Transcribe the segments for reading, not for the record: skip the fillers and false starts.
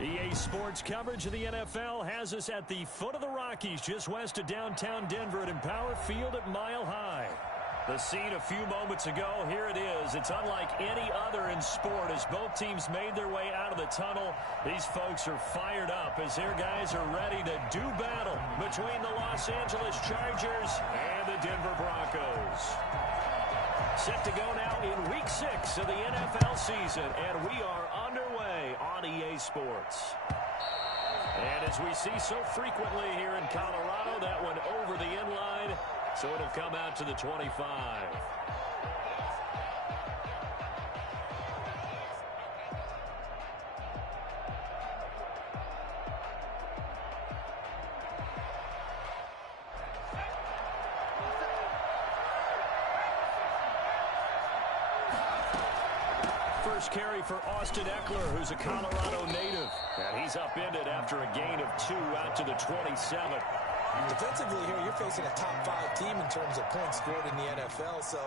EA Sports coverage of the NFL has us at the foot of the Rockies, just west of downtown Denver at Empower Field at Mile High. The scene a few moments ago, here it is. It's unlike any other in sport as both teams made their way out of the tunnel. These folks are fired up as their guys are ready to do battle between the Los Angeles Chargers and the Denver Broncos. Set to go now in Week 6 of the NFL season, and we are underway on EA Sports. And as we see so frequently here in Colorado, that one over the inline, so it'll come out to the 25. First carry for Austin Eckler, who's a Colorado native. And he's upended after a gain of 2 out to the 27. Defensively here, you're facing a top 5 team in terms of points scored in the NFL. So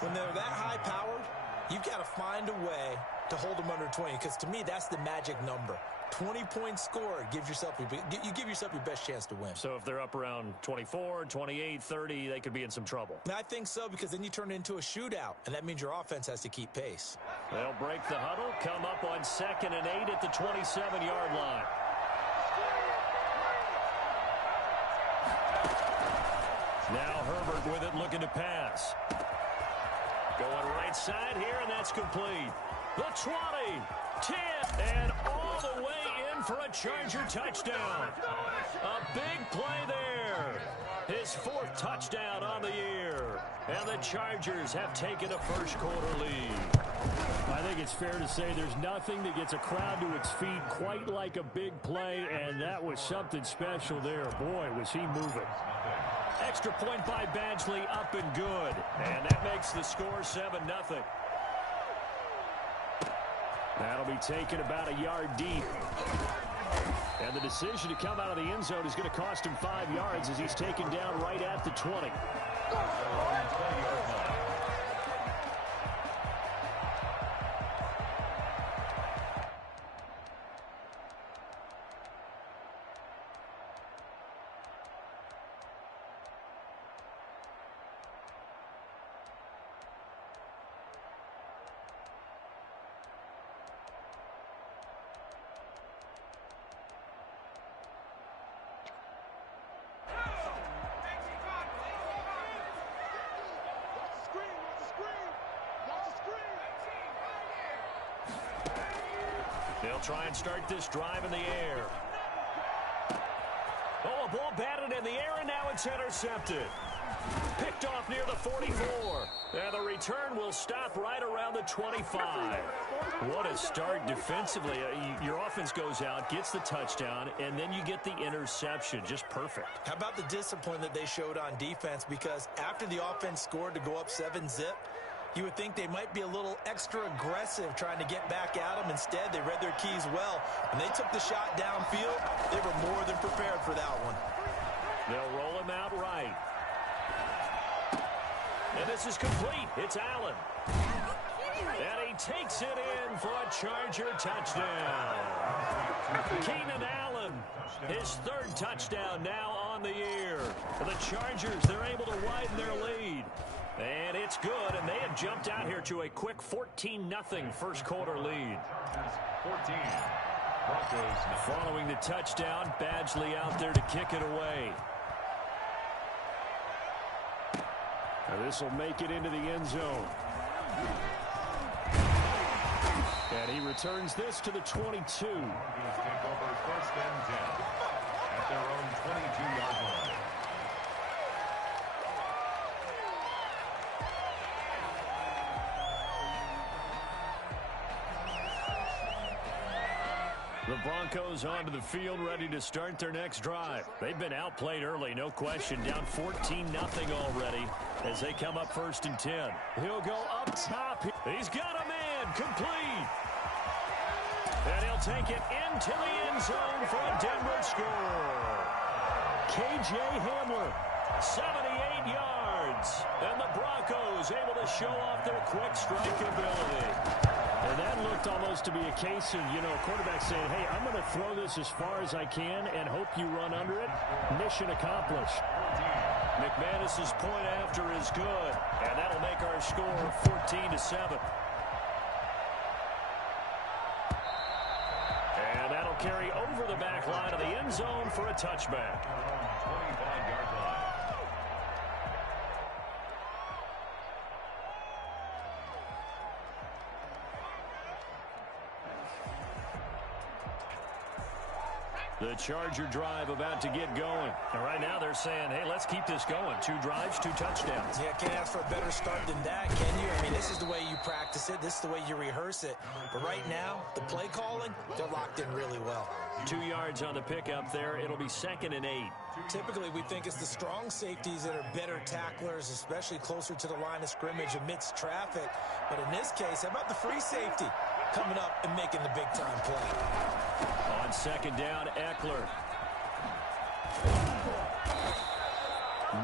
when they're that high-powered, you've got to find a way to hold them under 20. Because to me, that's the magic number. 20 points scored, you give yourself your best chance to win. So if they're up around 24, 28, 30, they could be in some trouble. I think so, because then you turn it into a shootout, and that means your offense has to keep pace. They'll break the huddle, come up on 2nd and 8 at the 27-yard line. Now Herbert with it, looking to pass. Going right side here, and that's complete. The 20, 10, and all the way in for a Charger touchdown. A big play there. His 4th touchdown on the year. And the Chargers have taken a first-quarter lead. I think it's fair to say there's nothing that gets a crowd to its feet quite like a big play, and that was something special there. Boy, was he moving. Extra point by Badgley, up and good. And that makes the score 7-0. That'll be taken about a yard deep. And the decision to come out of the end zone is going to cost him 5 yards as he's taken down right at the 20. They'll try and start this drive in the air. Oh, a ball batted in the air, and now it's intercepted. Picked off near the 44. And the return will stop right around the 25. What a start defensively. Your offense goes out, gets the touchdown, and then you get the interception. Just perfect. How about the discipline that they showed on defense? Because after the offense scored to go up 7-zip, you would think they might be a little extra aggressive trying to get back at them. Instead, they read their keys well. When they took the shot downfield, they were more than prepared for that one. They'll roll him out right. And this is complete. It's Allen. And he takes it in for a Charger touchdown. Keenan Allen, his 3rd touchdown now on the year. For the Chargers, they're able to widen their lead. And it's good, and they have jumped out here to a quick 14-0 first-quarter lead. 14. Following the touchdown, Badgley out there to kick it away. Now this will make it into the end zone. And he returns this to the 22. Take over 1st and 10 at their own 22-yard line. The Broncos onto the field, ready to start their next drive. They've been outplayed early, no question. Down 14-0 already as they come up 1st and 10. He'll go up top. He's got a man complete. And he'll take it into the end zone for a Denver score. K.J. Hamler, 78 yards. And the Broncos able to show off their quick strike ability. And that looked almost to be a case of, a quarterback saying, hey, I'm going to throw this as far as I can and hope you run under it. Mission accomplished. McManus's point after is good, and that'll make our score 14-7. And that'll carry over the back line of the end zone for a touchback. 25-yard line. The Charger drive about to get going. And right now they're saying, hey, let's keep this going. 2 drives, 2 touchdowns. Yeah, can't ask for a better start than that, can you? I mean, this is the way you practice it. This is the way you rehearse it. But right now, the play calling, they're locked in really well. 2 yards on the pickup there. It'll be 2nd and 8. Typically, we think it's the strong safeties that are better tacklers, especially closer to the line of scrimmage amidst traffic. But in this case, how about the free safety coming up and making the big-time play? On 2nd down, Eckler.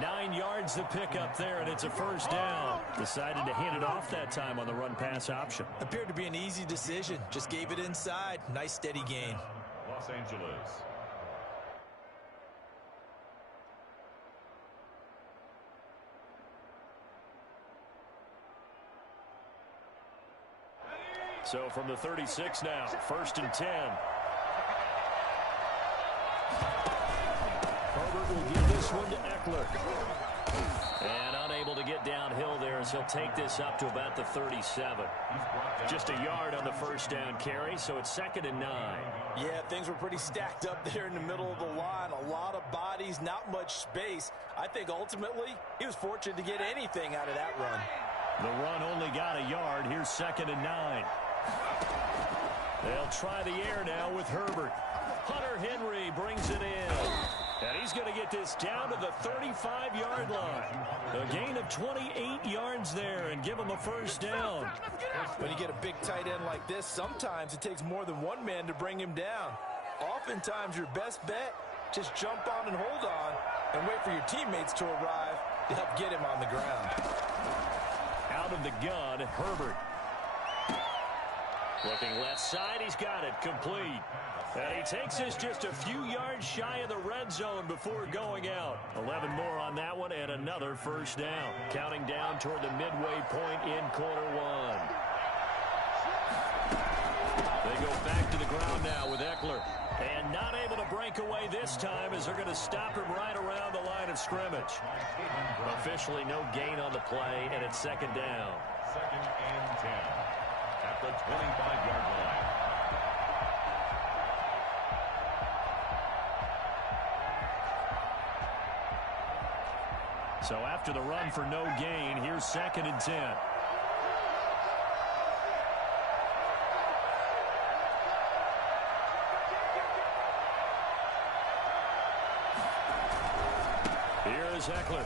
9 yards the pickup there, and it's a 1st down. Decided to hand it off that time on the run-pass option. Appeared to be an easy decision. Just gave it inside. Nice, steady gain. Los Angeles. So from the 36 now, 1st and 10. Herbert will give this one to Eckler. And unable to get downhill there as he'll take this up to about the 37. Just a yard on the 1st down carry, so it's 2nd and 9. Yeah, things were pretty stacked up there in the middle of the line. A lot of bodies, not much space. I think ultimately he was fortunate to get anything out of that run. The run only got a yard. Here's 2nd and 9. They'll try the air now with Herbert. Hunter Henry brings it in. And he's going to get this down to the 35-yard line. A gain of 28 yards there and give him a 1st down. When you get a big tight end like this, sometimes it takes more than one man to bring him down. Oftentimes your best bet, just jump on and hold on and wait for your teammates to arrive to help get him on the ground. Out of the gun, Herbert. Looking left side, he's got it, complete. And he takes us just a few yards shy of the red zone before going out. 11 more on that one and another 1st down. Counting down toward the midway point in quarter 1. They go back to the ground now with Eckler. And not able to break away this time as they're going to stop him right around the line of scrimmage. Officially no gain on the play, and it's 2nd down. 2nd and 10. At the 25-yard line. So after the run for no gain, here's 2nd and 10. Here is Eckler.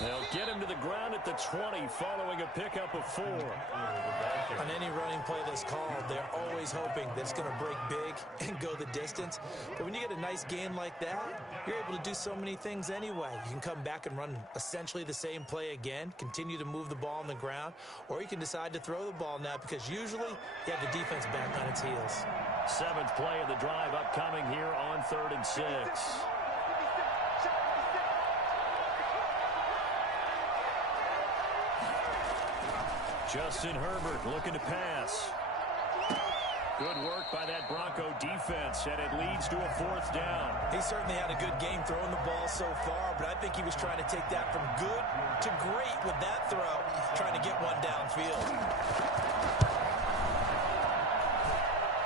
They'll get him to the ground at the 20 following a pickup of 4. On any running play that's called, they're always hoping that it's going to break big and go the distance. But when you get a nice gain like that, you're able to do so many things anyway. You can come back and run essentially the same play again, continue to move the ball on the ground, or you can decide to throw the ball now because usually you have the defense back on its heels. 7th play of the drive upcoming here on 3rd and 6. Justin Herbert looking to pass. Good work by that Bronco defense, and it leads to a 4th down. He certainly had a good game throwing the ball so far, but I think he was trying to take that from good to great with that throw, trying to get one downfield.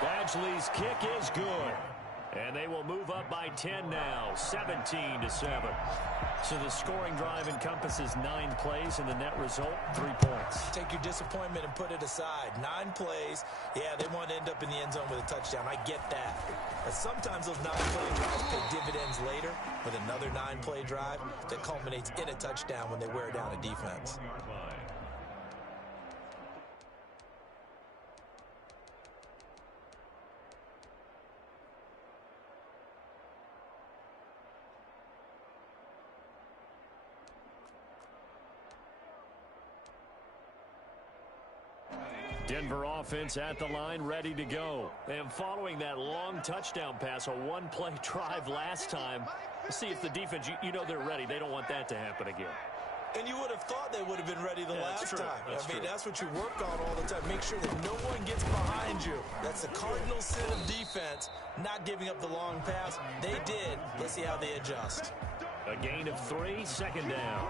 Badgley's kick is good. And they will move up by 10 now, 17-7. So the scoring drive encompasses 9 plays, and the net result, 3 points. Take your disappointment and put it aside. 9 plays. Yeah, they want to end up in the end zone with a touchdown. I get that. But sometimes those 9-play drives pay dividends later with another 9-play drive that culminates in a touchdown when they wear down a defense. Denver offense at the line, ready to go. And following that long touchdown pass, a one-play drive last time, let's see if the defense, you know they're ready. They don't want that to happen again. And you would have thought they would have been ready the last time. That's what you work on all the time. Make sure that no one gets behind you. That's the cardinal sin of defense, not giving up the long pass. They did. Let's see how they adjust. A gain of 3, second down.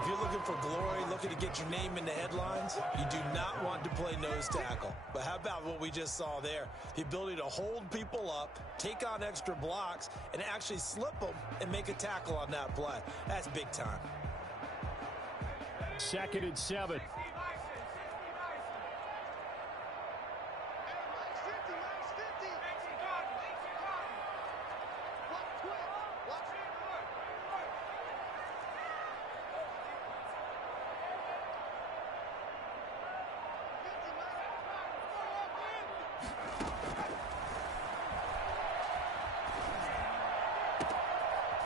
If you're looking for glory, looking to get your name in the headlines, you do not want to play nose tackle. But how about what we just saw there? The ability to hold people up, take on extra blocks, and actually slip them and make a tackle on that play. That's big time. 2nd and 7.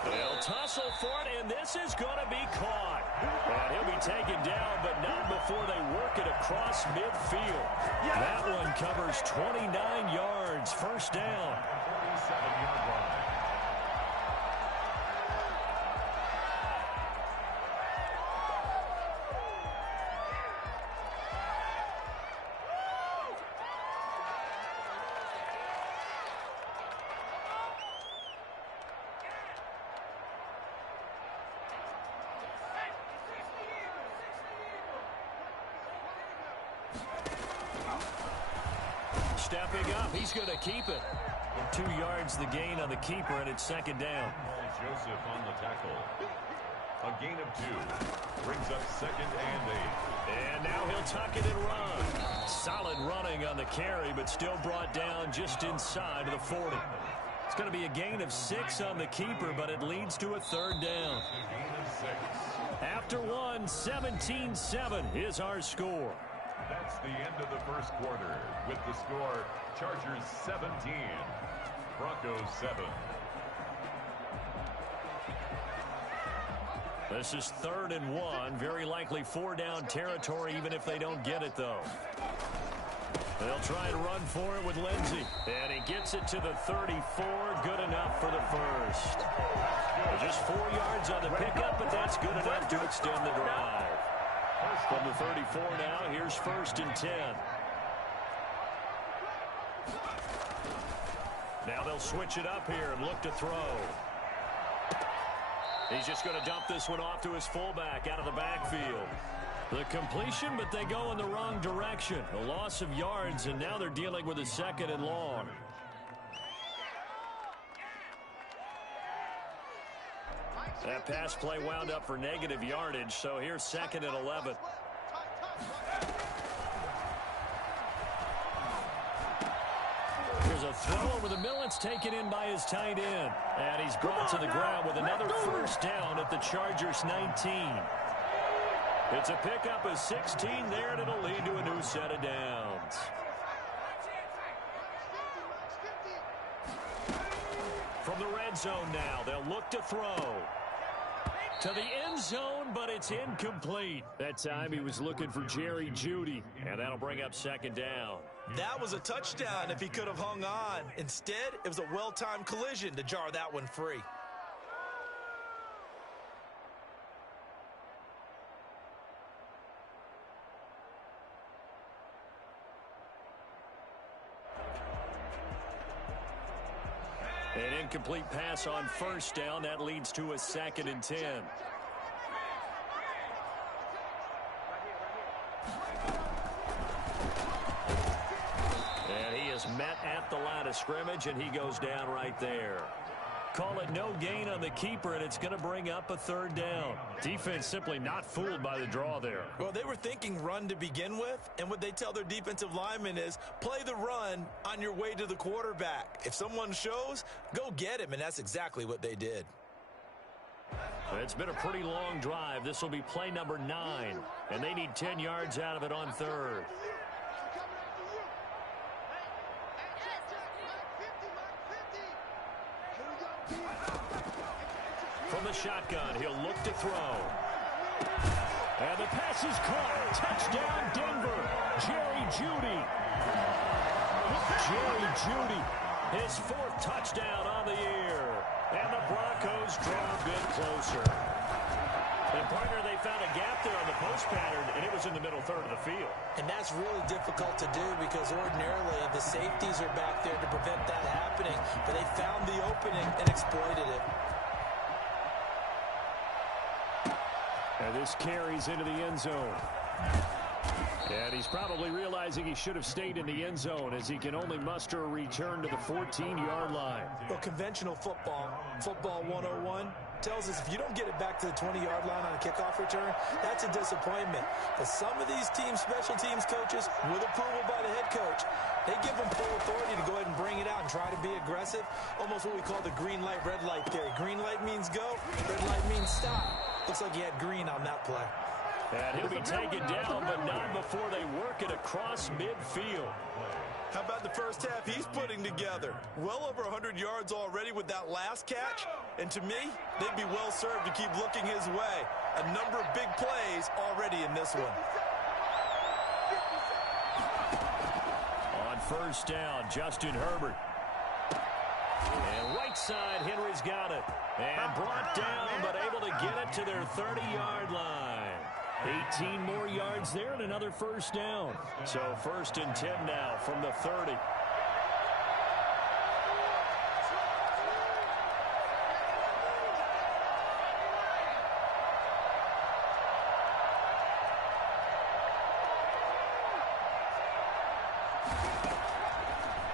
They'll tussle for it, and this is going to be caught. And he'll be taken down, but not before they work it across midfield. That one covers 29 yards, first down. 47-yard line. Stepping up, he's going to keep it. 2 yards the gain on the keeper, and it's second down. Joseph on the tackle. A gain of 2. Brings up 2nd and 8. And now he'll tuck it and run. Solid running on the carry, but still brought down just inside of the 40. It's going to be a gain of 6 on the keeper, but it leads to a third down. A gain of 6. After one, 17-7 is our score. That's the end of the first quarter. With the score, Chargers 17, Broncos 7. This is 3rd and 1. Very likely 4-down territory, even if they don't get it, though. They'll try and run for it with Lindsey. And he gets it to the 34. Good enough for the first. Just 4 yards on the pickup, but that's good enough to extend the drive. From the 34 now, here's 1st and 10. Now they'll switch it up here and look to throw. He's just going to dump this one off to his fullback out of the backfield. The completion, but they go in the wrong direction. A loss of yards, and now they're dealing with a 2nd and long. That pass play wound up for negative yardage, so here's 2nd and 11. Here's a throw over the middle. It's taken in by his tight end. And he's brought to the ground with another first down at the Chargers 19. It's a pickup of 16 there, and it'll lead to a new set of downs. From the red zone now, they'll look to throw. To the end zone, but it's incomplete. That time he was looking for Jerry Jeudy, and that'll bring up 2nd down. That was a touchdown if he could have hung on. Instead, it was a well-timed collision to jar that one free. An incomplete pass on first down. That leads to a 2nd and 10. And he is met at the line of scrimmage, and he goes down right there. Call it no gain on the keeper, and it's going to bring up a 3rd down. Defense simply not fooled by the draw there. Well, they were thinking run to begin with, and what they tell their defensive linemen is play the run on your way to the quarterback. If someone shows, go get him, and that's exactly what they did. It's been a pretty long drive. This will be play number 9, and they need 10 yards out of it on 3rd. From the shotgun, he'll look to throw. And the pass is caught. Touchdown, Denver. Jerry Jeudy. Jerry Jeudy, his 4th touchdown on the year. And the Broncos draw a bit closer. And, partner, they found a gap there on the post pattern, and it was in the middle third of the field. And that's really difficult to do because ordinarily the safeties are back there to prevent that happening. But they found the opening and exploited it. And this carries into the end zone. And he's probably realizing he should have stayed in the end zone as he can only muster a return to the 14-yard line. Well, conventional football 101, tells us if you don't get it back to the 20-yard line on a kickoff return, that's a disappointment. But some of these teams, special teams coaches, with approval by the head coach, they give them full authority to go ahead and bring it out and try to be aggressive. Almost what we call the green light, red light theory. Green light means go, red light means stop. Looks like he had green on that play. And he'll be taken down, but not before they work it across midfield. How about the first half he's putting together? Well over 100 yards already with that last catch. And to me, they'd be well served to keep looking his way. A number of big plays already in this one. On first down, Justin Herbert. And right side, Henry's got it. And brought down, but able to get it to their 30-yard line. 18 more yards there and another first down. So 1st and 10 now from the 30.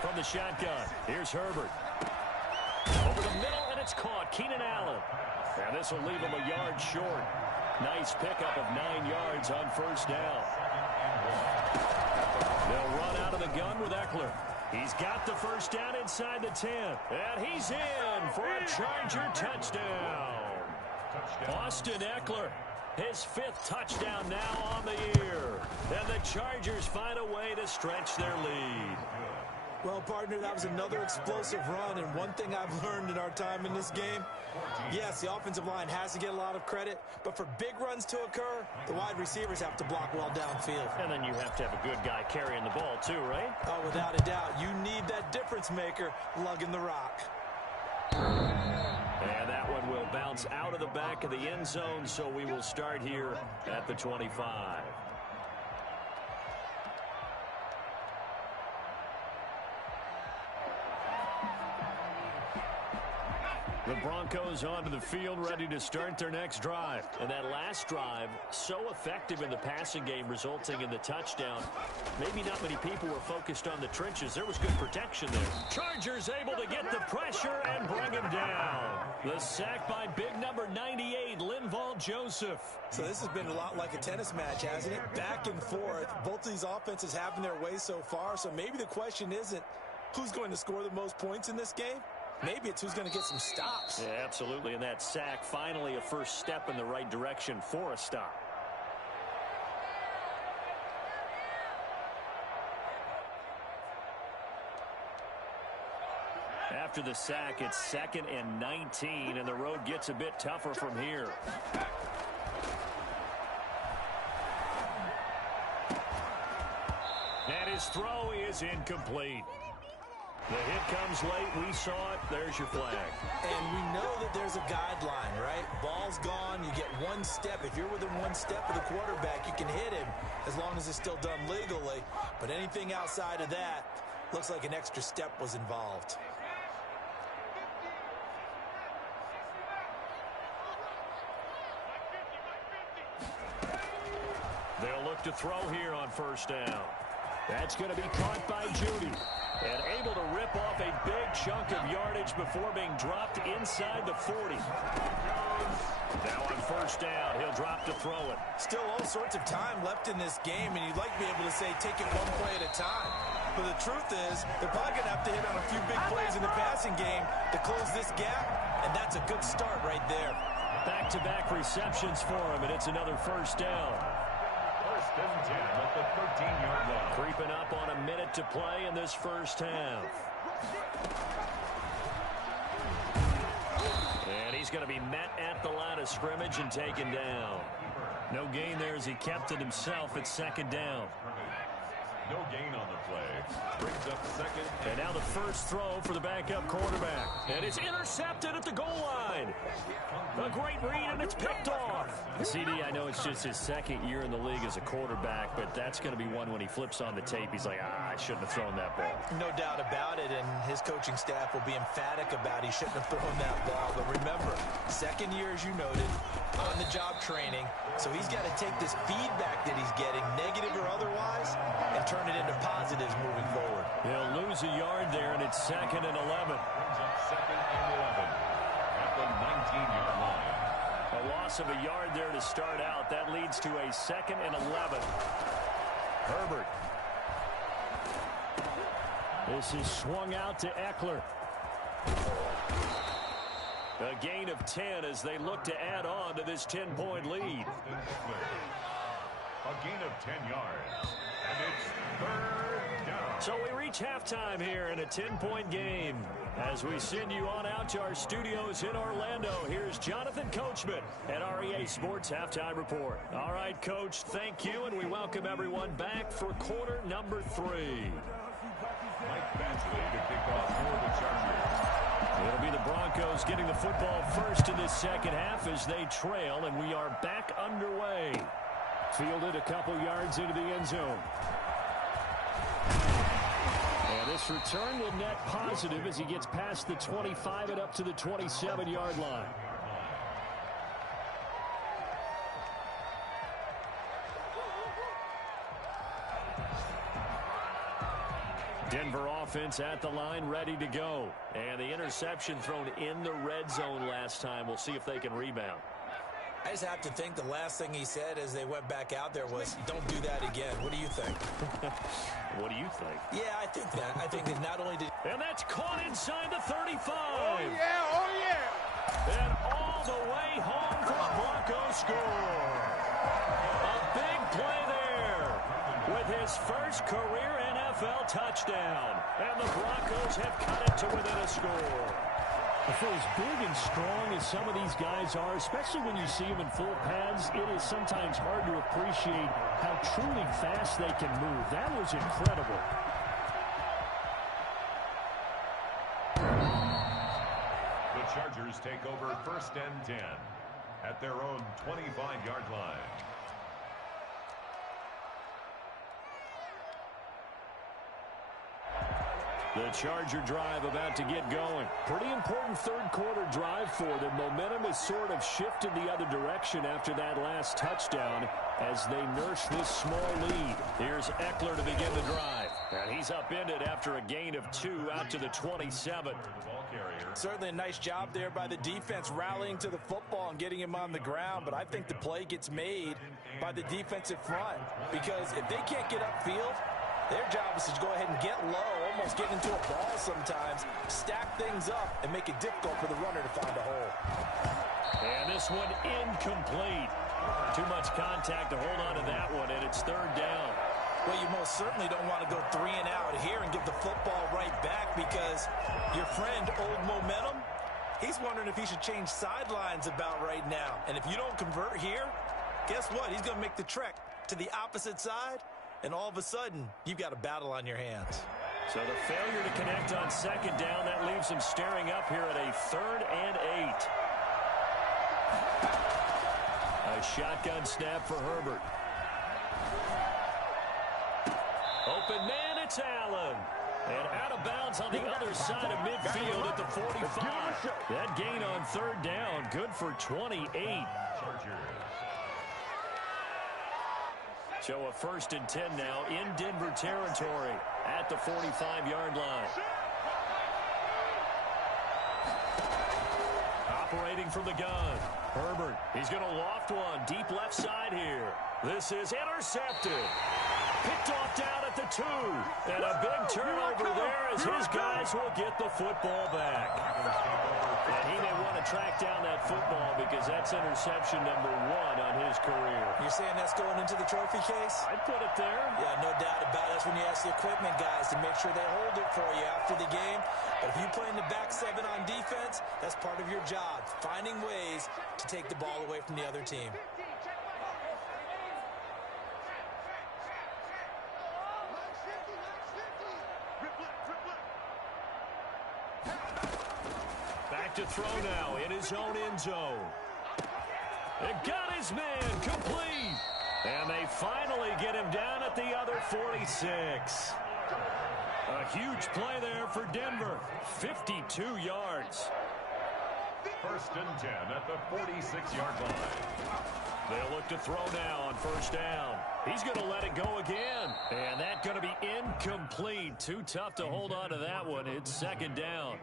From the shotgun, here's Herbert. Over the middle, and it's caught. Keenan Allen. And this will leave him a yard short. Nice pickup of 9 yards on first down. They'll run out of the gun with Eckler. He's got the first down inside the 10. And he's in for a Charger touchdown. Austin Eckler, his 5th touchdown now on the year. And the Chargers find a way to stretch their lead. Well, partner, that was another explosive run, and one thing I've learned in our time in this game, yes, the offensive line has to get a lot of credit, but for big runs to occur, the wide receivers have to block well downfield. And then you have to have a good guy carrying the ball too, right? Oh, without a doubt. You need that difference maker lugging the rock. And that one will bounce out of the back of the end zone, so we will start here at the 25. The Broncos onto the field, ready to start their next drive. And that last drive, so effective in the passing game, resulting in the touchdown. Maybe not many people were focused on the trenches. There was good protection there. Chargers able to get the pressure and bring him down. The sack by big number 98, Linval Joseph. So this has been a lot like a tennis match, hasn't it? Back and forth. Both of these offenses having their way so far. So maybe the question isn't who's going to score the most points in this game. Maybe it's who's going to get some stops. Yeah, absolutely. And that sack, finally a first step in the right direction for a stop. After the sack, it's 2nd and 19, and the road gets a bit tougher from here. And his throw is incomplete. The hit comes late. We saw it. There's your flag. And we know that there's a guideline, right? Ball's gone. You get one step. If you're within one step of the quarterback, you can hit him as long as it's still done legally. But anything outside of that looks like an extra step was involved. They'll look to throw here on first down. That's going to be caught by Jeudy. And able to rip off a big chunk of yardage before being dropped inside the 40. Now on first down, he'll drop to throw it. Still all sorts of time left in this game, and you'd like to be able to say take it one play at a time. But the truth is, they're probably going to have to hit on a few big plays in the passing game to close this gap, and that's a good start right there. Back-to-back receptions for him, and it's another first down. 1st and 10 at the 13-yard line. Creeping up on a minute to play in this first half. And he's going to be met at the line of scrimmage and taken down. No gain there as he kept it himself at second down. No gain on the play. Brings up second. And now the first throw for the backup quarterback. And it's intercepted at the goal line. A great read, and it's picked off. CD, I know it's just his second year in the league as a quarterback, but that's going to be one when he flips on the tape. He's like, I shouldn't have thrown that ball. No doubt about it, and his coaching staff will be emphatic about he shouldn't have thrown that ball. But remember, second year, as you noted, on-the-job training. So he's got to take this feedback that he's getting, negative or otherwise, and turn it into positives moving forward. He'll lose a yard there, and it's second and 11. Brings up second and 11 at the 19-yard line. A loss of a yard there to start out. That leads to a second and 11. Herbert. This is swung out to Eckler. A gain of 10 as they look to add on to this 10-point lead. A gain of 10 yards. And it's third down. So we reach halftime here in a 10-point game. As we send you on out to our studios in Orlando, here's Jonathan Coachman at REA Sports Halftime Report. All right, Coach, thank you, and we welcome everyone back for quarter number 3. Mike Bansley to kick off for the Chargers. It'll be the Broncos getting the football first in this second half as they trail, and we are back underway. Fielded a couple yards into the end zone. And this return will net positive as he gets past the 25 and up to the 27-yard line. Denver offense at the line, ready to go. And the interception thrown in the red zone last time. We'll see if they can rebound. I just have to think the last thing he said as they went back out there was, don't do that again. What do you think? What do you think? Yeah, I think that. I think that not only did... And that's caught inside the 35. Oh, yeah, oh, yeah. And all the way home for a Broncos score. A big play there with his first career NFL touchdown. And the Broncos have cut it to within a score. For as big and strong as some of these guys are, especially when you see them in full pads, it is sometimes hard to appreciate how truly fast they can move. That was incredible. The Chargers take over first and 10 at their own 25-yard line. The Charger drive about to get going. Pretty important third quarter drive for them. Momentum has sort of shifted the other direction after that last touchdown as they nurse this small lead. Here's Eckler to begin the drive. And he's upended after a gain of 2 out to the 27. Certainly a nice job there by the defense rallying to the football and getting him on the ground. But I think the play gets made by the defensive front because if they can't get upfield, their job is to go ahead and get low, almost get into a ball sometimes, stack things up, and make it difficult for the runner to find a hole. And this one incomplete. Too much contact to hold on to that one, and it's third down. Well, you most certainly don't want to go 3 and out here and give the football right back because your friend, Old Momentum, he's wondering if he should change sidelines about right now. And if you don't convert here, guess what? He's going to make the trek to the opposite side. And all of a sudden, you've got a battle on your hands. So the failure to connect on second down, that leaves him staring up here at a 3rd and 8. A shotgun snap for Herbert. Open man, it's Allen. And out of bounds on the other side of midfield at the 45. That gain on 3rd down, good for 28. So a 1st and 10 now in Denver territory at the 45-yard line. Operating from the gun. Herbert, he's going to loft one deep left side here. This is intercepted. Picked off down at the 2. And a big turnover there as his guys will get the football back. And he may want to track down that football because that's interception number 1 on his career. You're saying that's going into the trophy case? I'd put it there. Yeah, no doubt about it. That's when you ask the equipment guys to make sure they hold it for you after the game. But if you play in the back 7 on defense, that's part of your job, finding ways to take the ball away from the other team. to throw now in his own end zone. It got his man complete. And they finally get him down at the other 46. A huge play there for Denver. 52 yards. 1st and 10 at the 46-yard line. They'll look to throw now on 1st down. He's going to let it go again. And that's going to be incomplete. Too tough to hold on to that one. It's 2nd down.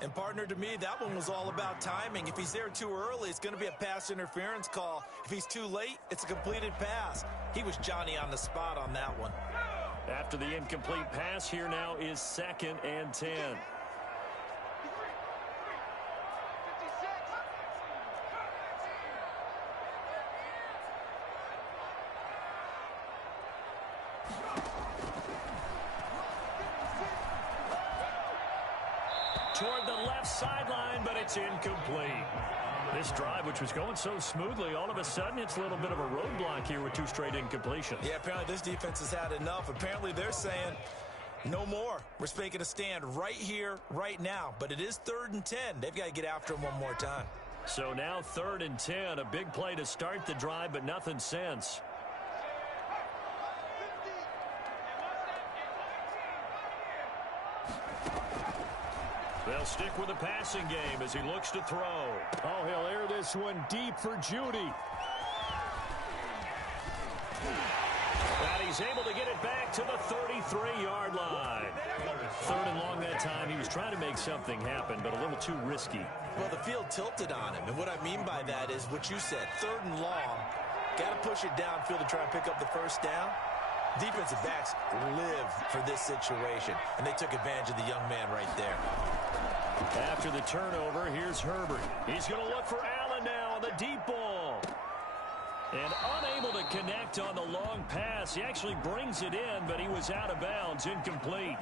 And, partner, to me, that one was all about timing. If he's there too early, it's going to be a pass interference call. If he's too late, it's a completed pass. He was Johnny on the spot on that one. After the incomplete pass, here now is 2nd and 10. Toward the left sideline, but it's incomplete. This drive, which was going so smoothly, all of a sudden it's a little bit of a roadblock here with 2 straight incompletions. Yeah, apparently this defense has had enough. Apparently they're saying no more. We're making a stand right here, right now. But it is 3rd and 10. They've got to get after him one more time. So now 3rd and 10, a big play to start the drive, but nothing since. They'll stick with the passing game as he looks to throw. Oh, he'll air this one deep for Judy. And he's able to get it back to the 33-yard line. 3rd and long that time. He was trying to make something happen, but a little too risky. Well, the field tilted on him. And what I mean by that is what you said. 3rd and long. Got to push it downfield to try and pick up the 1st down. Defensive backs live for this situation. And they took advantage of the young man right there. After the turnover, here's Herbert. He's going to look for Allen now on the deep ball. And unable to connect on the long pass. He actually brings it in, but he was out of bounds, incomplete.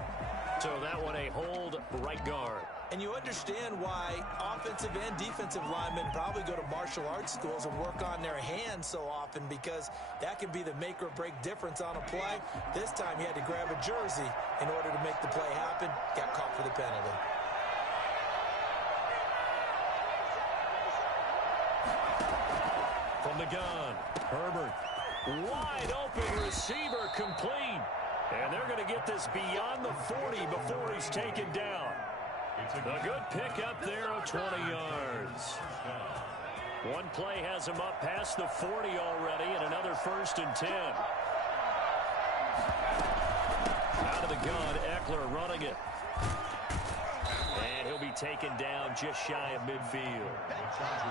So that one a hold right guard. And you understand why offensive and defensive linemen probably go to martial arts schools and work on their hands so often, because that can be the make or break difference on a play. This time he had to grab a jersey in order to make the play happen. Got caught for the penalty. From the gun, Herbert. Wide open receiver complete. And they're going to get this beyond the 40 before he's taken down. A good pickup there of 20 yards. One play has him up past the 40 already, and another 1st and 10. Out of the gun, Eckler running it. And he'll be taken down just shy of midfield.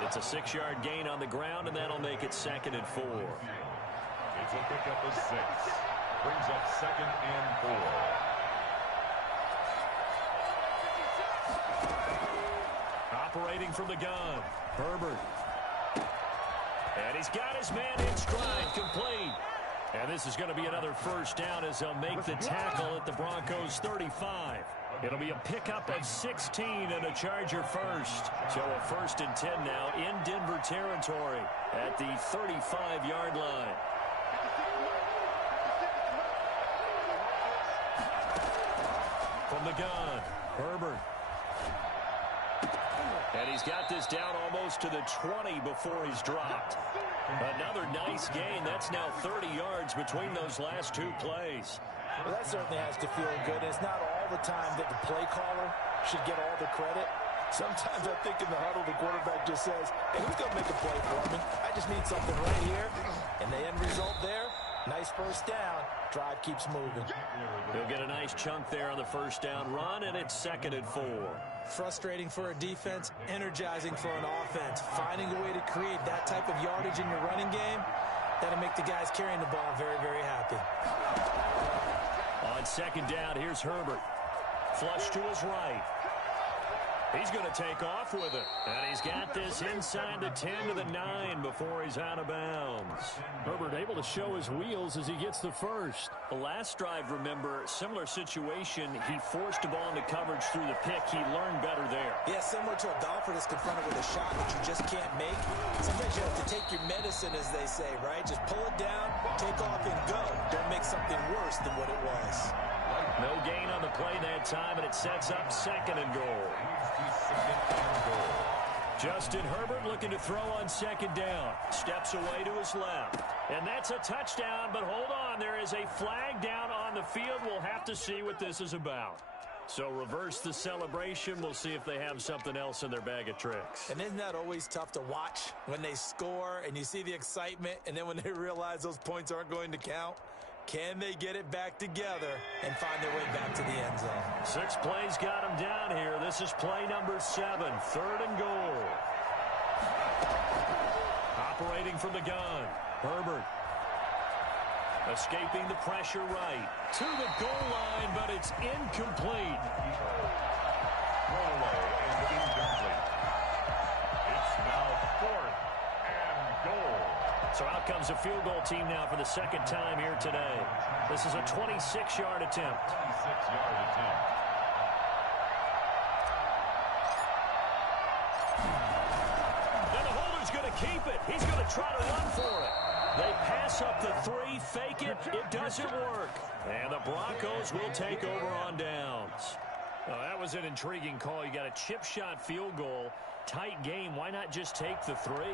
It's a 6-yard gain on the ground, and that'll make it 2nd and 4. It's a pickup of 6. Brings up 2nd and 4. Operating from the gun, Herbert. And he's got his man in stride, complete. And this is going to be another 1st down as they'll make the tackle at the Broncos' 35. It'll be a pickup of 16 and a Charger first. So a 1st and 10 now in Denver territory at the 35-yard line. From the gun, Herbert. And he's got this down almost to the 20 before he's dropped. Another nice gain. That's now 30 yards between those last 2 plays. Well, that certainly has to feel good. It's not all the time that the play caller should get all the credit. Sometimes I think in the huddle, the quarterback just says, hey, who's going to make a play for me? I just need something right here. And the end result there, nice 1st down. Drive keeps moving. He'll get a nice chunk there on the 1st down run, and it's 2nd and 4. Frustrating for a defense, energizing for an offense. Finding a way to create that type of yardage in your running game, that'll make the guys carrying the ball very, very happy. On 2nd down, here's Herbert. Flush to his right. He's going to take off with it. And he's got this inside the 10 to the 9 before he's out of bounds. Herbert able to show his wheels as he gets the 1st. The last drive, remember, similar situation. He forced the ball into coverage through the pick. He learned better there. Yeah, similar to a golfer that's confronted with a shot that you just can't make. Sometimes you have to take your medicine, as they say, right? Just pull it down, take off, and go. Don't make something worse than what it was. No gain on the play that time, and it sets up 2nd and goal. Justin Herbert looking to throw on 2nd down. Steps away to his left. And that's a touchdown, but hold on. There is a flag down on the field. We'll have to see what this is about. So reverse the celebration. We'll see if they have something else in their bag of tricks. And isn't that always tough to watch when they score and you see the excitement, and then when they realize those points aren't going to count? Can they get it back together and find their way back to the end zone? 6 plays got them down here. This is play number 7, 3rd and goal. Operating from the gun, Herbert. Escaping the pressure right. To the goal line, but it's incomplete. Throwaway and incomplete. It's now 4th and goal. So out comes a field goal team now for the 2nd time here today. This is a 26-yard attempt. 26-yard attempt. And the holder's going to keep it. He's going to try to run for it. They pass up the 3, fake it. It doesn't work. And the Broncos will take over on downs. Oh, that was an intriguing call. You got a chip shot field goal. Tight game. Why not just take the 3?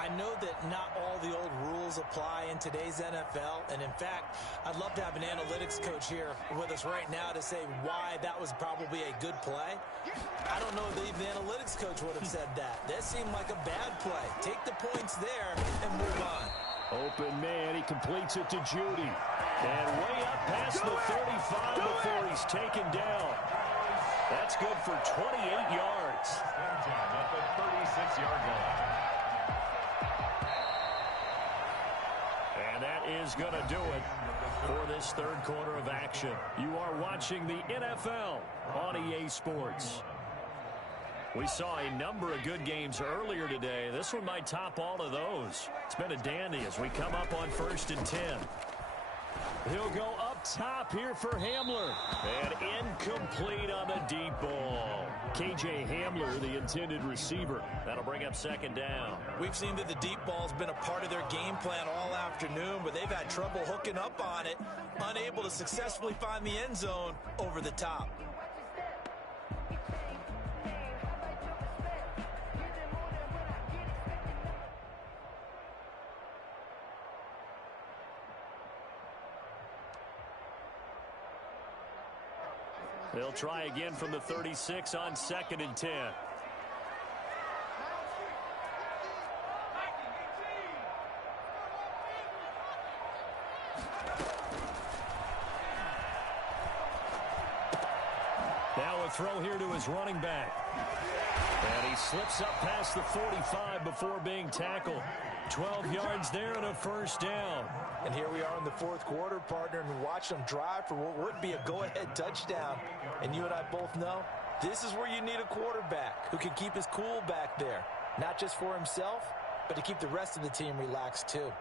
I know that not all the old rules apply in today's NFL, and in fact, I'd love to have an analytics coach here with us right now to say why that was probably a good play. I don't know if the analytics coach would have said that. That seemed like a bad play. Take the points there and move on. Open man, he completes it to Judy. And way up past the 35 before he's taken down. That's good for 28 yards. At the 36-yard line. And that is going to do it for this 3rd quarter of action. You are watching the NFL on EA Sports. We saw a number of good games earlier today. This one might top all of those. It's been a dandy as we come up on 1st and 10. He'll go up top here for Hamler. And incomplete on the deep ball. KJ Hamler, the intended receiver. That'll bring up 2nd down. We've seen that the deep ball's been a part of their game plan all afternoon, but they've had trouble hooking up on it, unable to successfully find the end zone over the top. They'll try again from the 36 on 2nd and 10. Now a throw here to his running back. And he slips up past the 45 before being tackled. 12 yards there and a 1st down. And here we are in the 4th quarter, partner, and watch them drive for what would be a go-ahead touchdown. And you and I both know this is where you need a quarterback who can keep his cool back there. Not just for himself, but to keep the rest of the team relaxed too.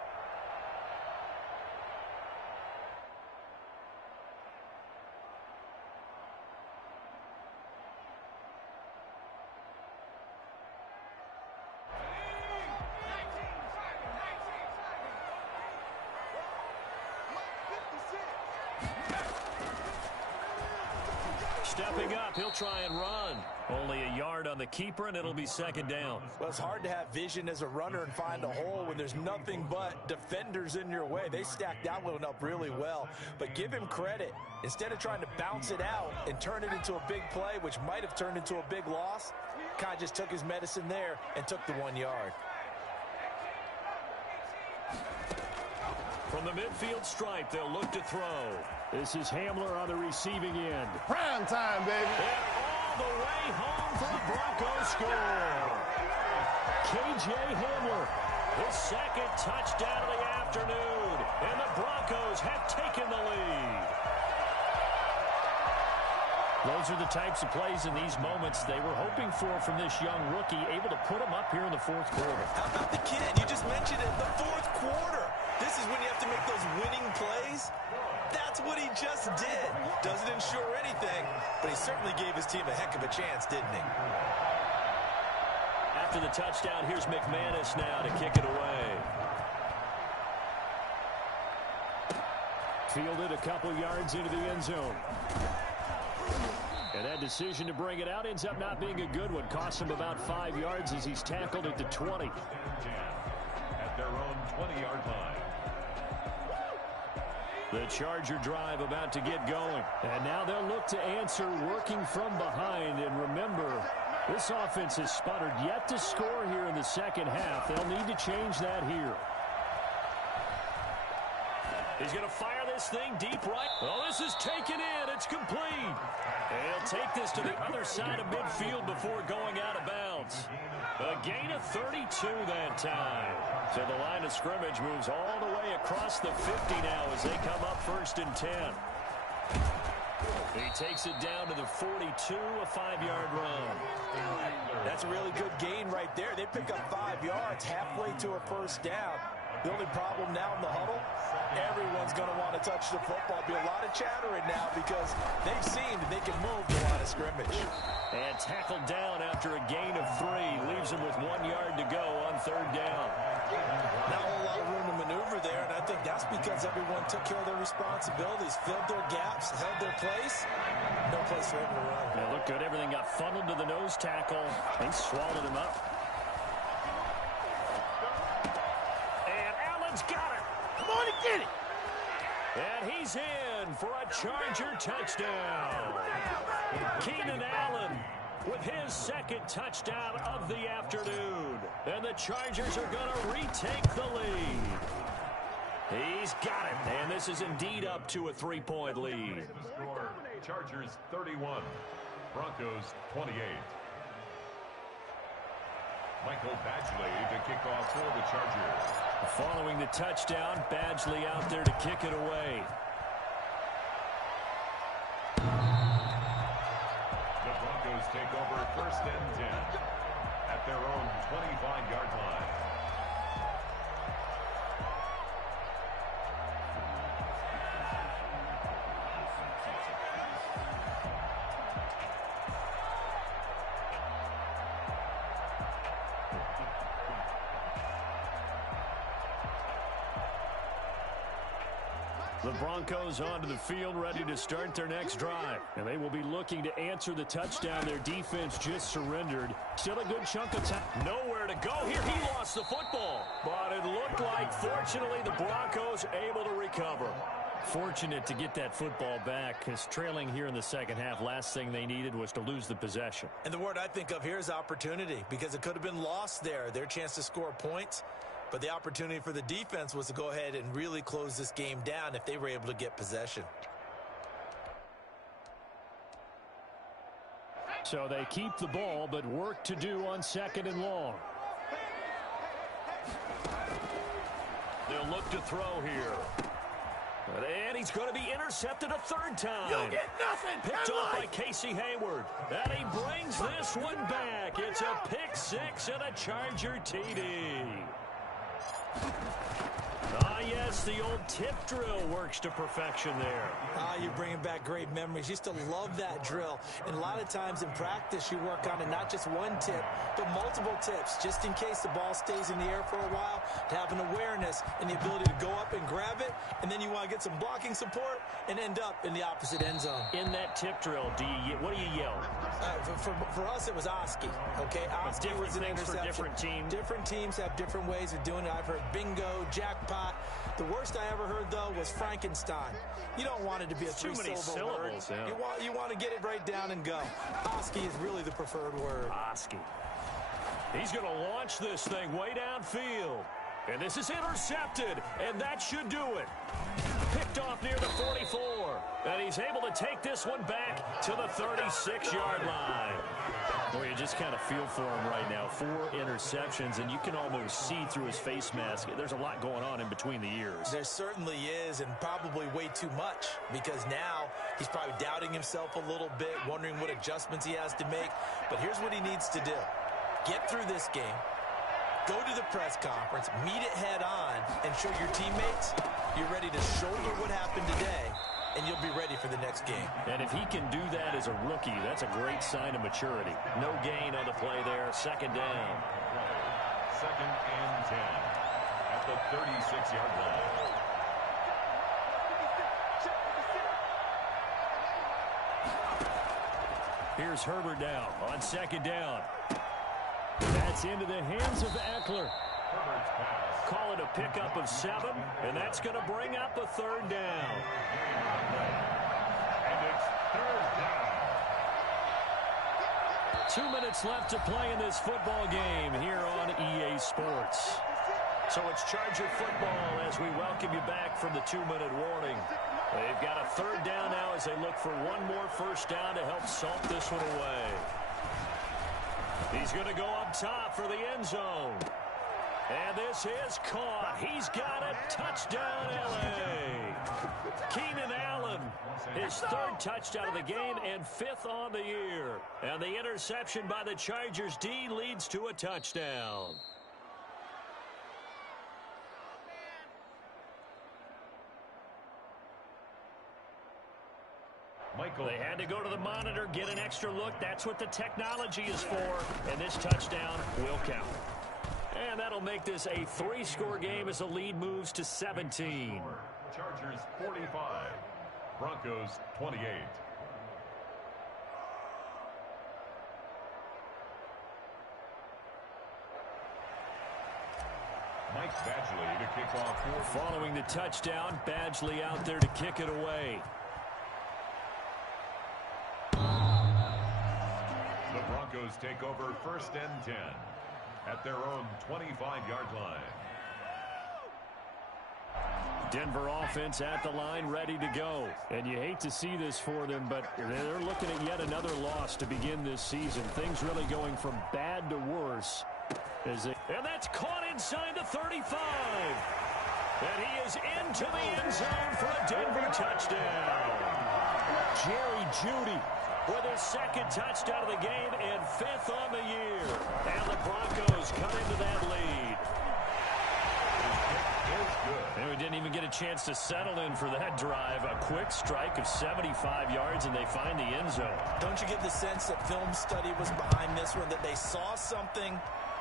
Stepping up, he'll try and run. Only a yard on the keeper, and it'll be 2nd down. Well, it's hard to have vision as a runner and find a hole when there's nothing but defenders in your way. They stacked that one up really well. But give him credit. Instead of trying to bounce it out and turn it into a big play, which might have turned into a big loss, kind of just took his medicine there and took the 1 yard. From the midfield stripe, they'll look to throw. This is Hamler on the receiving end. Prime time, baby. And all the way home for the Broncos score. KJ Hamler. His 2nd touchdown of the afternoon. And the Broncos have taken the lead. Those are the types of plays in these moments they were hoping for from this young rookie, able to put him up here in the 4th quarter. How about the kid? You just mentioned it, the 4th quarter. This is when you have to make those winning plays. That's what he just did. Doesn't ensure anything, but he certainly gave his team a heck of a chance, didn't he? After the touchdown, here's McManus now to kick it away. Fielded a couple yards into the end zone. And that decision to bring it out ends up not being a good one. Costs him about 5 yards as he's tackled at the 20. At their own 20-yard line. The Charger drive about to get going. And now they'll look to answer working from behind. And remember, this offense has sputtered yet to score here in the second half. They'll need to change that here. He's going to fire this thing deep right. Oh, this is taken in. It's complete. And he'll take this to the other side of midfield before going out of bounds. A gain of 32 that time. So the line of scrimmage moves all the way across the 50 now as they come up 1st and 10. He takes it down to the 42, a 5-yard run. That's a really good gain right there. They pick up 5 yards halfway to a first down. The only problem now in the huddle, everyone's going to want to touch the football. Be a lot of chattering now because they've seen that they can move the line of scrimmage. And tackled down after a gain of 3. Leaves him with 1 yard to go on 3rd down. Not a whole lot of room to maneuver there, and I think that's because everyone took care of their responsibilities, filled their gaps, held their place. No place for him to run. It looked good. Everything got funneled to the nose tackle. He swallowed him up. And Allen's got it. Come on and get it. And he's in for a Charger touchdown. Keenan Allen with his 2nd touchdown of the afternoon. And the Chargers are going to retake the lead. He's got it. And this is indeed up to a 3-point lead. Score, Chargers 31, Broncos 28. Michael Badgley to kick off for the Chargers. Following the touchdown, Badgley out there to kick it away. The Broncos take over 1st and 10 at their own 25-yard line. The Broncos onto the field, ready to start their next drive. And they will be looking to answer the touchdown their defense just surrendered. Still a good chunk of time. Nowhere to go here. He lost the football. But it looked like, fortunately, the Broncos able to recover. Fortunate to get that football back, because trailing here in the second half, last thing they needed was to lose the possession. And the word I think of here is opportunity, because it could have been lost there, their chance to score points. But the opportunity for the defense was to go ahead and really close this game down if they were able to get possession. So they keep the ball, but work to do on 2nd and long. They'll look to throw here. And he's going to be intercepted a 3rd time. You'll get nothing. Picked off by Casey Hayward. And he brings this one back. It's a pick 6 and a Charger TD. Ah, yes, the old tip drill works to perfection there. Ah, you're bringing back great memories. Used to love that drill. And a lot of times in practice, you work on it, not just one tip, but multiple tips, just in case the ball stays in the air for a while, to have an awareness and the ability to go up and grab it, and then you want to get some blocking support and end up in the opposite end zone. In that tip drill, what do you yell? For us, it was Oski. Okay, Oski was an interception. For different teams. Different teams have different ways of doing it. I've heard bingo, jackpot. The worst I ever heard, though, was Frankenstein. You don't want it to be a three-syllable word. Yeah. You want to get it right down and go. Oski is really the preferred word. Oski. He's going to launch this thing way downfield. And this is intercepted, and that should do it. Picked off near the 44. And he's able to take this one back to the 36-yard line. Boy, you just kind of feel for him right now. 4 interceptions, and you can almost see through his face mask. There's a lot going on in between the ears. There certainly is, and probably way too much, because now he's probably doubting himself a little bit, wondering what adjustments he has to make. But here's what he needs to do. Get through this game. Go to the press conference, meet it head on, and show your teammates you're ready to shoulder what happened today, and you'll be ready for the next game. And if he can do that as a rookie, that's a great sign of maturity. No gain on the play there. 2nd down. 2nd and 10 at the 36-yard line. Here's Herbert now on second down. That's into the hands of Eckler. Call it a pickup of 7, and that's going to bring up a third down. And it's third down. 2 minutes left to play in this football game here on EA Sports. So it's Charger football as we welcome you back from the 2-minute warning. They've got a third down now as they look for one more first down to help salt this one away. He's going to go up top for the end zone. And this is caught. He's got it. Touchdown, L.A. Keenan Allen, his third touchdown of the game and 5th on the year. And the interception by the Chargers D leads to a touchdown. They had to go to the monitor, get an extra look. That's what the technology is for. And this touchdown will count. And that'll make this a 3-score game as the lead moves to 17. Chargers 45, Broncos 28. Mike Badgley to kick off. Following the touchdown, Badgley out there to kick it away. The Broncos take over 1st and 10 at their own 25-yard line. Denver offense at the line, ready to go. And you hate to see this for them, but they're looking at yet another loss to begin this season. Things really going from bad to worse. And that's caught inside the 35. And he is into the end zone for a Denver touchdown. Jerry Jeudy with his 2nd touchdown of the game and 5th on the year. And the Broncos cut into that lead. And we didn't even get a chance to settle in for that drive. A quick strike of 75 yards, and they find the end zone. Don't you get the sense that film study was behind this one, that they saw something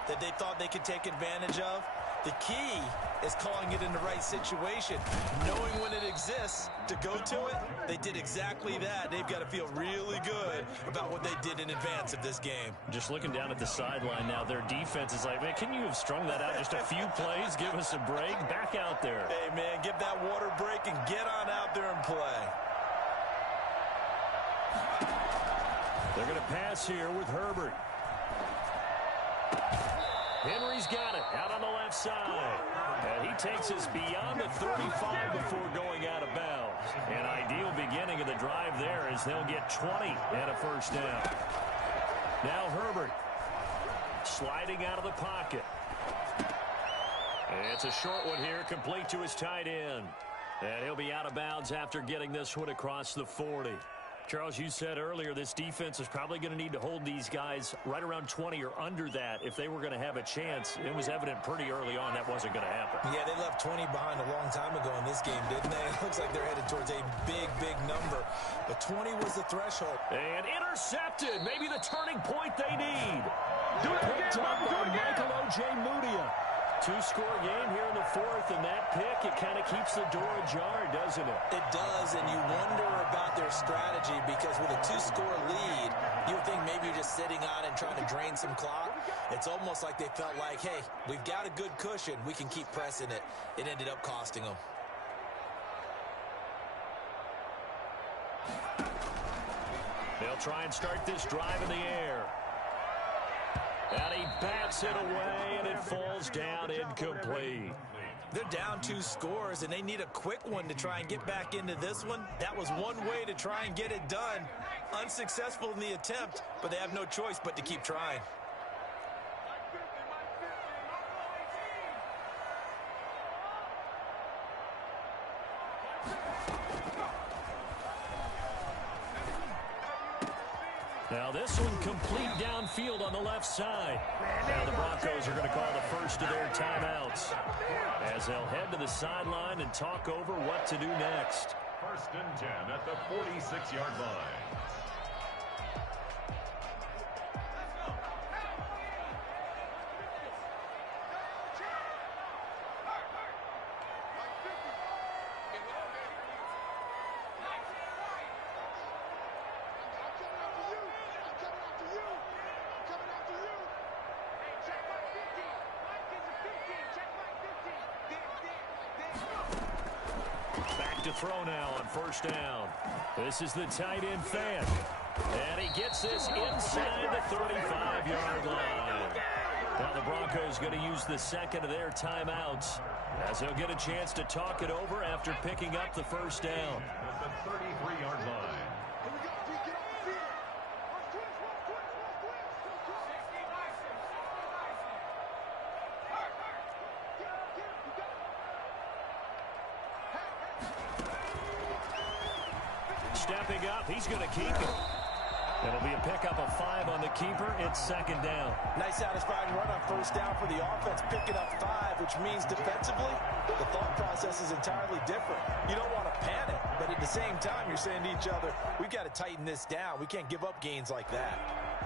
that they thought they could take advantage of? The key is calling it in the right situation, knowing when it exists to go to it. They did exactly that. They've got to feel really good about what they did in advance of this game. Just looking down at the sideline now, their defense is like, man, can you have strung that out just a few plays? Give us a break. Back out there. Hey, man, give that water break and get on out there and play. They're going to pass here with Herbert. Henry's got it out on the left side. And he takes us beyond the 35 before going out of bounds. An ideal beginning of the drive there as they'll get 20 and a first down. Now Herbert sliding out of the pocket. And it's a short one here, complete to his tight end. And he'll be out of bounds after getting this one across the 40. Charles, you said earlier this defense is probably going to need to hold these guys right around 20 or under that if they were going to have a chance. It was evident pretty early on that wasn't going to happen. Yeah, they left 20 behind a long time ago in this game, didn't they? It looks like they're headed towards a big, big number. But 20 was the threshold. And intercepted. Maybe the turning point they need. Picked up by Michael O.J. Mudia. 2-score game here in the 4th, and that pick, it kind of keeps the door ajar, doesn't it? It does, and you wonder about their strategy because with a 2-score lead, you would think maybe you're just sitting on and trying to drain some clock. It's almost like they felt like, hey, we've got a good cushion. We can keep pressing it. It ended up costing them. They'll try and start this drive in the air. And he bats it away, and it falls down incomplete. They're down 2 scores, and they need a quick one to try and get back into this one. That was one way to try and get it done. Unsuccessful in the attempt, but they have no choice but to keep trying. Now this one complete downfield on the left side. Now the Broncos are going to call the first of their timeouts as they'll head to the sideline and talk over what to do next. 1st and 10 at the 46-yard line. to throw now on first down. This is the tight end fan. And he gets this inside the 35-yard line. Now the Broncos going to use the second of their timeouts as they'll get a chance to talk it over after picking up the first down. At the 33-yard line. Stepping up, he's going to keep it. It'll be a pickup of 5 on the keeper. It's second down. Nice satisfying run on first down for the offense, picking up 5, which means defensively, the thought process is entirely different. You don't want to panic, but at the same time, you're saying to each other, we've got to tighten this down. We can't give up gains like that.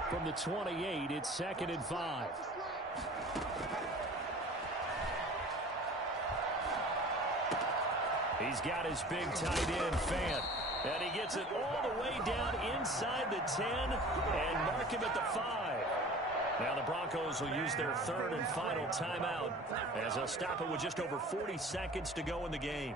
From the 28, it's second and 5. He's got his big tight end fan. And he gets it all the way down inside the 10 and mark him at the 5. Now the Broncos will use their third and final timeout as they'll stop it with just over 40 seconds to go in the game.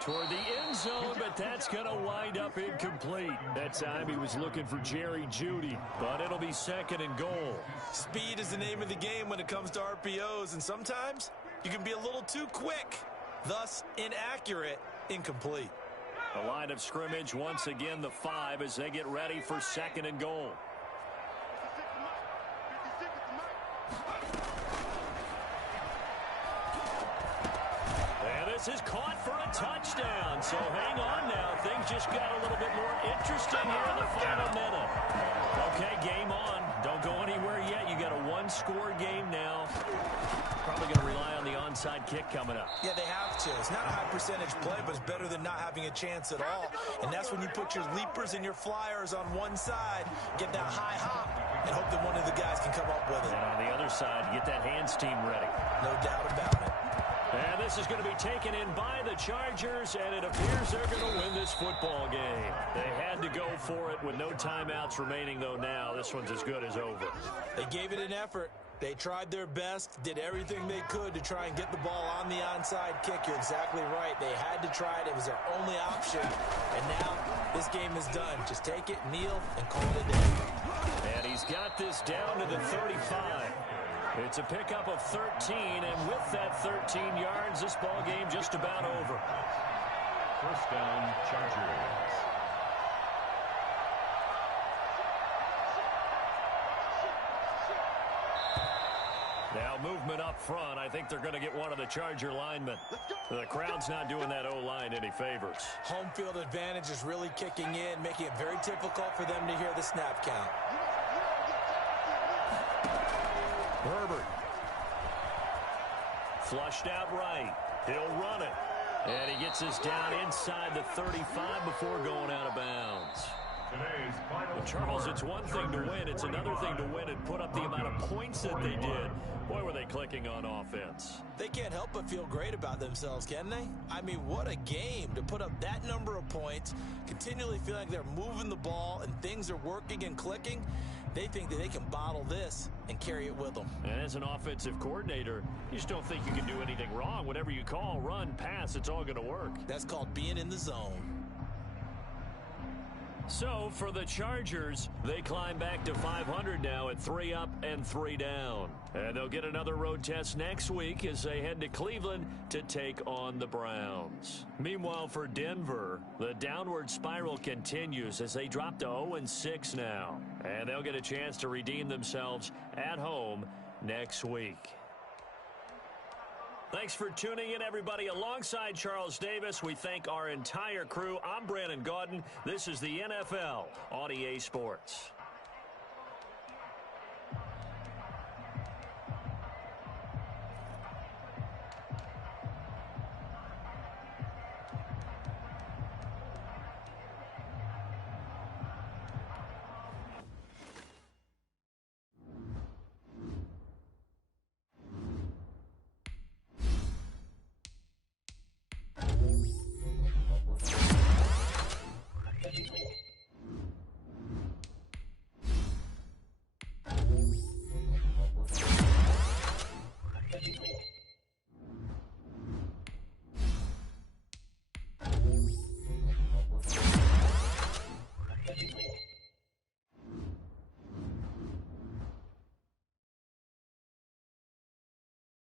Toward the end zone, but that's going to wind up incomplete. That time he was looking for Jerry Jeudy, but it'll be second and goal. Speed is the name of the game when it comes to RPOs, and sometimes you can be a little too quick, thus inaccurate, incomplete. The line of scrimmage once again the 5 as they get ready for second and goal. This is caught for a touchdown. So hang on now. Things just got a little bit more interesting here in the final minute. Okay, game on. Don't go anywhere yet. You got a one-score game now. Probably going to rely on the onside kick coming up. Yeah, they have to. It's not a high percentage play, but it's better than not having a chance at all. And that's when you put your leapers and your flyers on one side, get that high hop, and hope that one of the guys can come up with it. And on the other side, get that hands team ready. No doubt about it. And this is going to be taken in by the Chargers, and it appears they're going to win this football game. They had to go for it with no timeouts remaining, though now this one's as good as over. They gave it an effort. They tried their best, did everything they could to try and get the ball on the onside kick. You're exactly right. They had to try it. It was their only option. And now this game is done. Just take it, kneel, and call it a day. And he's got this down to the 35. It's a pickup of 13, and with that 13 yards, this ball game just about over. First down, Chargers. Now movement up front. I think they're going to get one of the Charger linemen. The crowd's not doing that O-line any favors. Home field advantage is really kicking in, making it very difficult for them to hear the snap count. Herbert. Flushed out right. He'll run it. And he gets this down inside the 35 before going out of bounds. Well, Charles, it's one thing to win. It's another thing to win and put up the amount of points that they did. Boy, were they clicking on offense. They can't help but feel great about themselves, can they? I mean, what a game to put up that number of points, continually feel like they're moving the ball and things are working and clicking. They think that they can bottle this and carry it with them. And as an offensive coordinator, you just don't think you can do anything wrong. Whatever you call, run, pass, it's all going to work. That's called being in the zone. So, for the Chargers, they climb back to 500 now at 3 up and 3 down. And they'll get another road test next week as they head to Cleveland to take on the Browns. Meanwhile, for Denver, the downward spiral continues as they drop to 0-6 now. And they'll get a chance to redeem themselves at home next week. Thanks for tuning in, everybody. Alongside Charles Davis, we thank our entire crew. I'm Brandon Gaudin. This is the NFL on EA Sports.